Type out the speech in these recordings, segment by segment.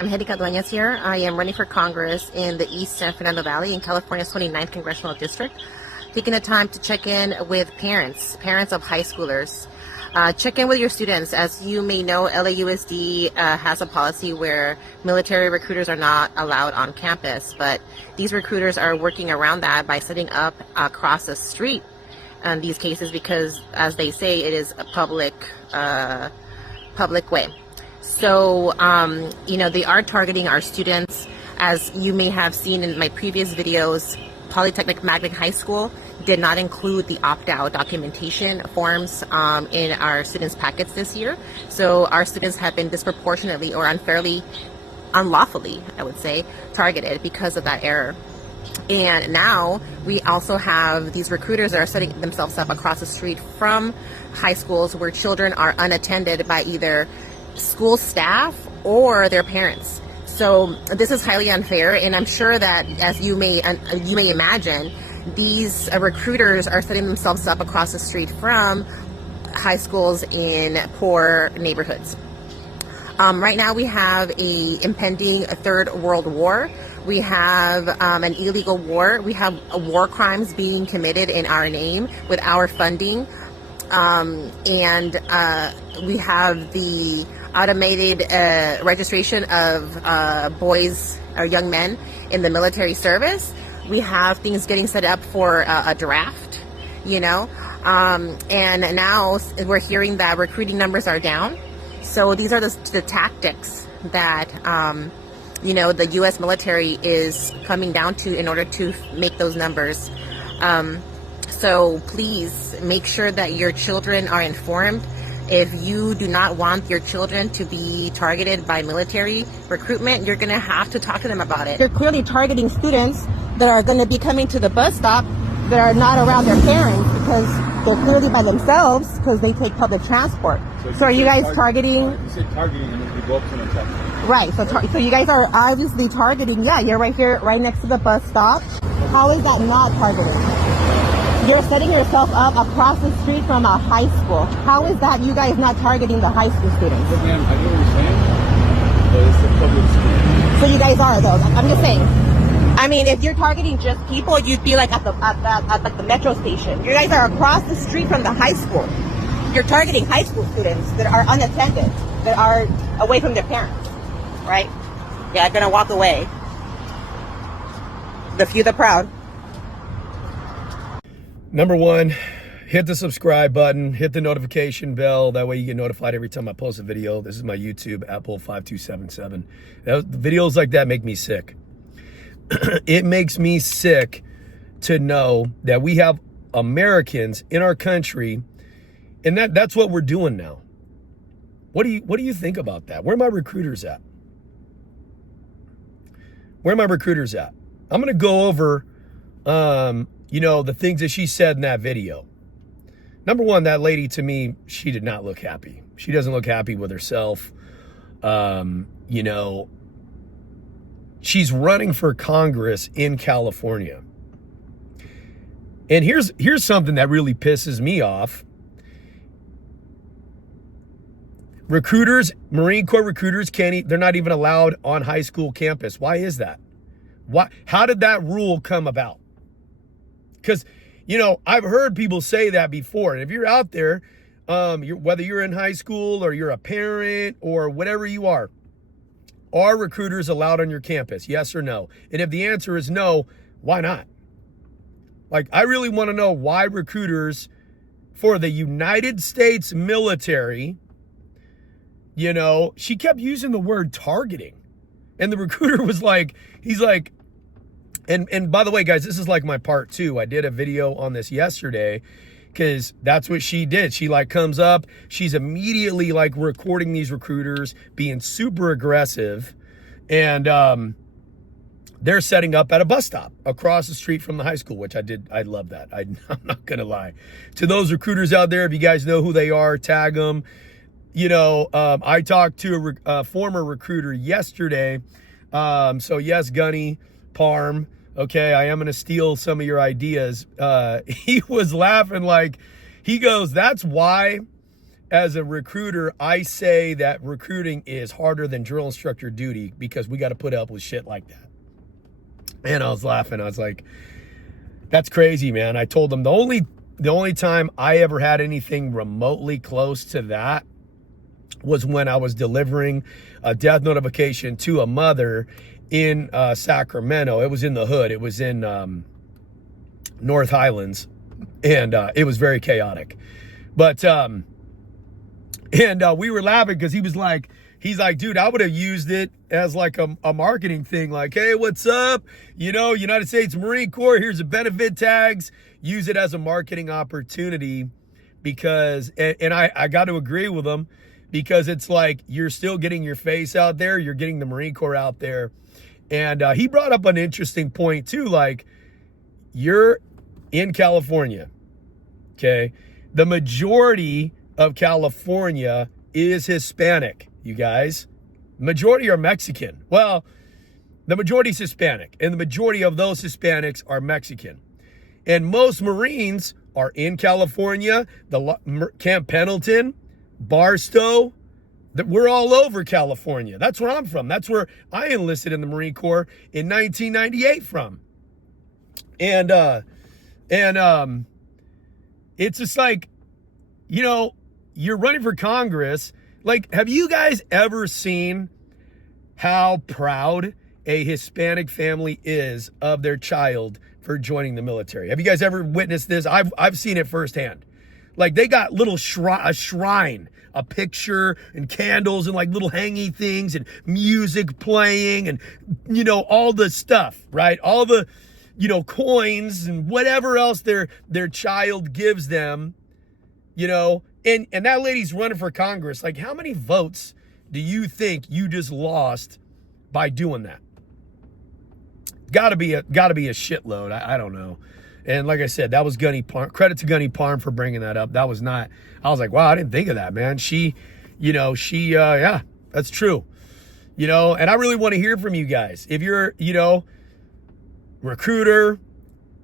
I'm Hedica Dueñas here. I am running for Congress in the East San Fernando Valley in California's 29th Congressional District. Taking the time to check in with parents of high schoolers. Check in with your students. As you may know, LAUSD has a policy where military recruiters are not allowed on campus, but these recruiters are working around that by setting up across the street in these cases because, as they say, it is a public way. So, they are targeting our students. As you may have seen in my previous videos, Polytechnic Magnet High School did not include the opt-out documentation forms in our students' packets this year. So our students have been disproportionately or unlawfully, I would say, targeted because of that error. And now we also have these recruiters that are setting themselves up across the street from high schools where children are unattended by either school staff or their parents. So this is highly unfair, and I'm sure that, as you may imagine, these recruiters are setting themselves up across the street from high schools in poor neighborhoods. Right now we have a impending third world war. We have an illegal war. We have war crimes being committed in our name with our funding. And we have the automated registration of boys or young men in the military service. We have things getting set up for a draft, and now we're hearing that recruiting numbers are down. So these are the tactics that, the U.S. military is coming down to in order to make those numbers. So please make sure that your children are informed. If you do not want your children to be targeted by military recruitment, you're going to have to talk to them about it. They're clearly targeting students that are going to be coming to the bus stop that are not around their parents because they're clearly by themselves because they take public transport. So are you guys targeting? You said targeting and then we go up to them. Right. So you guys are obviously targeting. Yeah, you're right here, right next to the bus stop. How is that not targeting? You're setting yourself up across the street from a high school. How is that you guys not targeting the high school students? But ma'am, I get what you're saying, but it's a public school. So you guys are, though. I'm just saying. I mean, if you're targeting just people, you'd be like at the metro station. You guys are across the street from the high school. You're targeting high school students that are unattended, that are away from their parents, right? Yeah, gonna walk away. The few, the proud. Number one, hit the subscribe button, hit the notification bell. That way you get notified every time I post a video. This is my YouTube, Apple5277. Videos like that make me sick. It makes me sick to know that we have Americans in our country, and that's what we're doing now. What do you think about that? Where are my recruiters at? Where are my recruiters at? I'm gonna go over the things that she said in that video. Number one, that lady, to me, she did not look happy. She doesn't look happy with herself. She's running for Congress in California. And here's something that really pisses me off. Recruiters, Marine Corps recruiters they're not even allowed on high school campus. Why is that? How did that rule come about? Because, I've heard people say that before. And if you're out there, whether you're in high school or you're a parent or whatever you are recruiters allowed on your campus? Yes or no? And if the answer is no, why not? Like, I really want to know why recruiters for the United States military, she kept using the word targeting. And the recruiter was like, and by the way, guys, this is like my part 2. I did a video on this yesterday because that's what she did. She comes up, she's immediately recording these recruiters being super aggressive, and they're setting up at a bus stop across the street from the high school, which I did. I love that. I'm not gonna lie. To those recruiters out there, if you guys know who they are, tag them. I talked to a former recruiter yesterday. So yes, Gunny Parm. Okay, I am going to steal some of your ideas. He was laughing he goes, that's why as a recruiter, I say that recruiting is harder than drill instructor duty because we got to put up with shit like that. And I was laughing. I was like, that's crazy, man. I told them the only time I ever had anything remotely close to that was when I was delivering a death notification to a mother in Sacramento. It was in the hood. It was in North Highlands, and it was very chaotic. But we were laughing because he's like, dude, I would have used it as like a marketing thing. Like, hey, what's up? You know, United States Marine Corps, here's the benefit tags. Use it as a marketing opportunity because, and I got to agree with him because it's like you're still getting your face out there. You're getting the Marine Corps out there. And he brought up an interesting point too. Like, you're in California, okay? The majority of California is Hispanic, you guys. Majority are Mexican. Well, the majority is Hispanic, and the majority of those Hispanics are Mexican. And most Marines are in California, Camp Pendleton, Barstow. We're all over California. That's where I'm from. That's where I enlisted in the Marine Corps in 1998 from. And it's just like, you know, you're running for Congress. Like, have you guys ever seen how proud a Hispanic family is of their child for joining the military? Have you guys ever witnessed this? I've seen it firsthand. Like, they got a shrine, a picture and candles and like little hangy things and music playing and, you know, all the stuff, right? All the, you know, coins and whatever else their child gives them, you know, and that lady's running for Congress. Like, how many votes do you think you just lost by doing that? Gotta be a shitload. I don't know. And like I said, that was Gunny Parm. Credit to Gunny Parm for bringing that up. That was not, I was like, wow, I didn't think of that, man. Yeah, that's true. You know, and I really want to hear from you guys. If you're, you know, recruiter,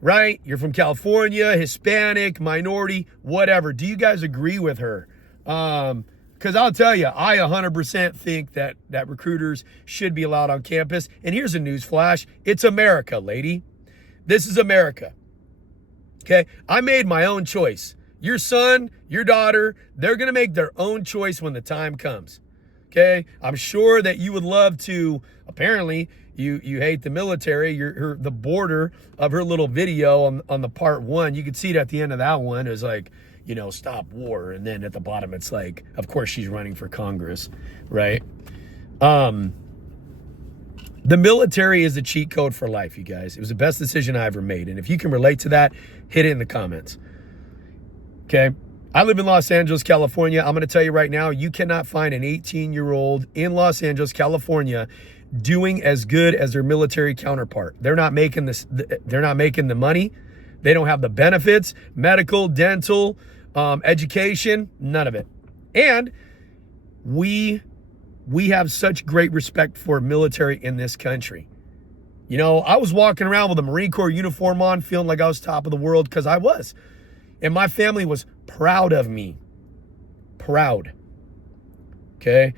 right? You're from California, Hispanic, minority, whatever. Do you guys agree with her? Because I'll tell you, I 100% think that recruiters should be allowed on campus. And here's a news flash. It's America, lady. This is America. Okay? I made my own choice. Your son, your daughter, they're going to make their own choice when the time comes. Okay? I'm sure that you would love to, apparently, you hate the military. The border of her little video on the part 1, you could see it at the end of that one is like, you know, stop war. And then at the bottom, it's like, of course, she's running for Congress, right? The military is a cheat code for life, you guys. It was the best decision I ever made. And if you can relate to that, hit it in the comments. Okay? I live in Los Angeles, California. I'm going to tell you right now, you cannot find an 18-year-old in Los Angeles, California, doing as good as their military counterpart. They're not making this. They're not making the money. They don't have the benefits, medical, dental, education, none of it. And we have such great respect for military in this country. You know, I was walking around with a Marine Corps uniform on, feeling like I was top of the world because I was. And my family was proud of me. Proud. Okay?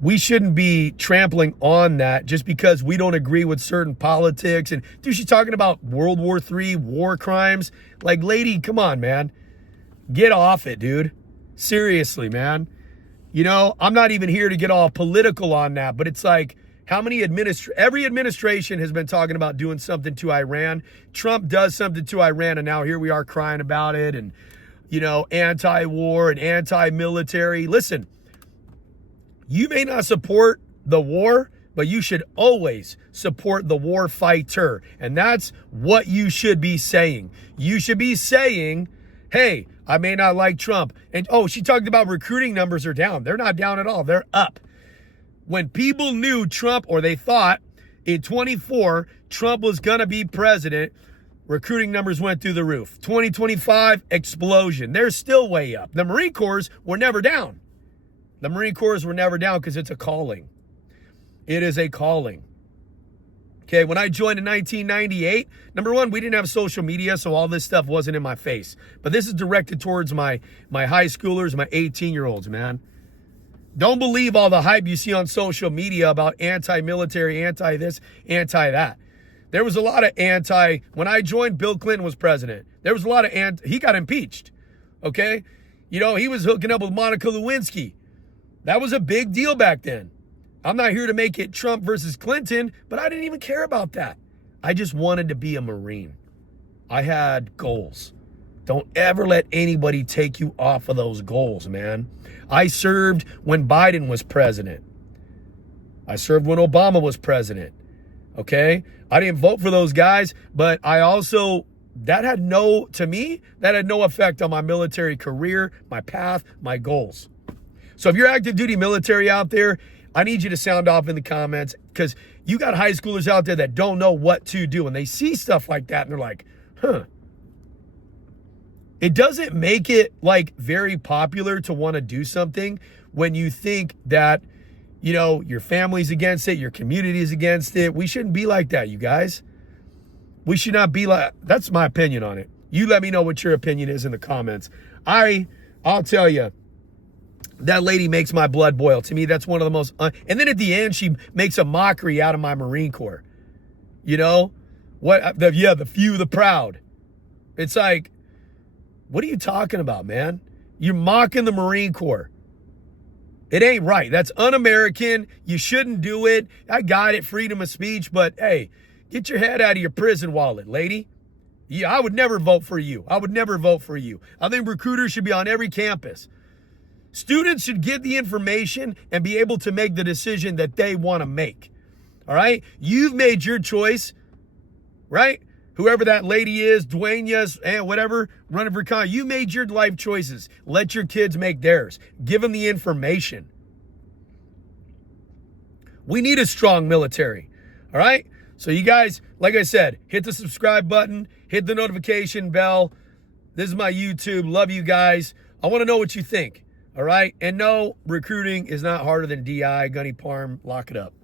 We shouldn't be trampling on that just because we don't agree with certain politics. And dude, she's talking about World War III, war crimes. Like, lady, come on, man. Get off it, dude. Seriously, man. You know, I'm not even here to get all political on that, but it's like, how many every administration has been talking about doing something to Iran. Trump does something to Iran, and now here we are crying about it. And, you know, anti-war and anti-military. Listen, you may not support the war, but you should always support the war fighter. And that's what you should be saying. You should be saying, hey, I may not like Trump. And, oh, she talked about recruiting numbers are down. They're not down at all. They're up. When people knew Trump, or they thought in 24, Trump was going to be president, recruiting numbers went through the roof. 2025, explosion. They're still way up. The Marine Corps were never down. The Marine Corps were never down because it's a calling. It is a calling. Okay, when I joined in 1998, number one, we didn't have social media, so all this stuff wasn't in my face. But this is directed towards my high schoolers, my 18-year-olds, man. Don't believe all the hype you see on social media about anti-military, anti-this, anti-that. There was a lot of when I joined, Bill Clinton was president. There was a lot of he got impeached, okay? You know, he was hooking up with Monica Lewinsky. That was a big deal back then. I'm not here to make it Trump versus Clinton, but I didn't even care about that. I just wanted to be a Marine. I had goals. Don't ever let anybody take you off of those goals, man. I served when Biden was president. I served when Obama was president, okay? I didn't vote for those guys, but I also, that had no effect on my military career, my path, my goals. So if you're active duty military out there, I need you to sound off in the comments, because you got high schoolers out there that don't know what to do, and they see stuff like that and they're like, huh. It doesn't make it like very popular to want to do something when you think that, you know, your family's against it, your community's against it. We shouldn't be like that, you guys. We should not be like, that's my opinion on it. You let me know what your opinion is in the comments. I'll tell you, that lady makes my blood boil. To me, that's one of the most, and then at the end, she makes a mockery out of my Marine Corps. You know, the few, the proud. It's like, what are you talking about, man? You're mocking the Marine Corps. It ain't right. That's un-American. You shouldn't do it. I got it, freedom of speech, but hey, get your head out of your prison wallet, lady. Yeah, I would never vote for you. I would never vote for you. I think recruiters should be on every campus. Students should get the information and be able to make the decision that they want to make. All right? You've made your choice, right? Whoever that lady is, Dwayne, and whatever, running for Congress, you made your life choices. Let your kids make theirs. Give them the information. We need a strong military. All right? So you guys, like I said, hit the subscribe button, hit the notification bell. This is my YouTube. Love you guys. I want to know what you think. All right? And no, recruiting is not harder than DI, Gunny Parm. Lock it up.